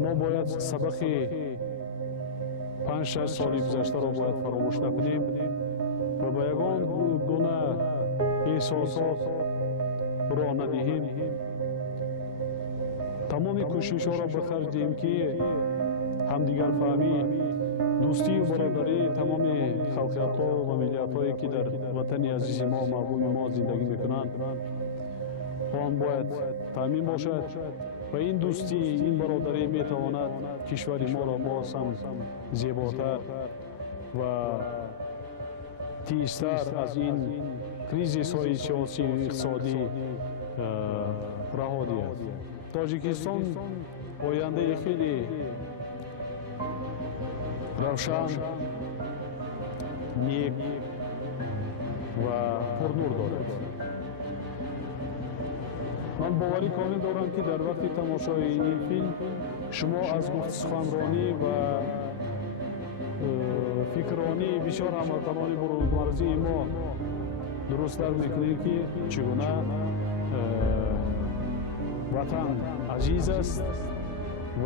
ما باید سبق 5-6 سالی گذشته را باید فراموش نکنیم و به یگان گونه احساسات راه ندهیم. تمام کوشش ها را به خرج دهیم که همدیگر فهمی، دوستی و برادری تمام خلقیت ها و ملیت هایی که در وطن عزیز ما محبوب ما زندگی میکنند آن باید تامین باشد و این دوستی، این برادری میتواند کشور ما را باز هم زیباتر و تیزتر از این کریزیس های سیاسی و اقتصادی رها دهد. تاجیکستان آینده خیلی روشن، نیک و پرنور دارد. من باوری کامل دارم که در وقت تماشای این فیلم شما از گفت سخنرانی و فکرانی بسیار هموطنان بزرگوارزی ما درست در میکنید که چگونه وطن عزیز است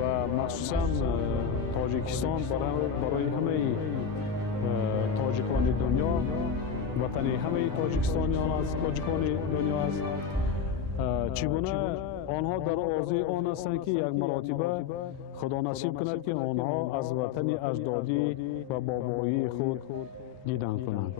و مخصوصا تاجیکستان برای همه تاجیکان دنیا، وطن همه تاجیکستانیان است، تاجیکان دنیا است. چگونه آنها در آرزوی آن هستند که یک مرتبه خدا نصیب کند که آنها از وطن اجدادی و بابایی خود دیدن کنند.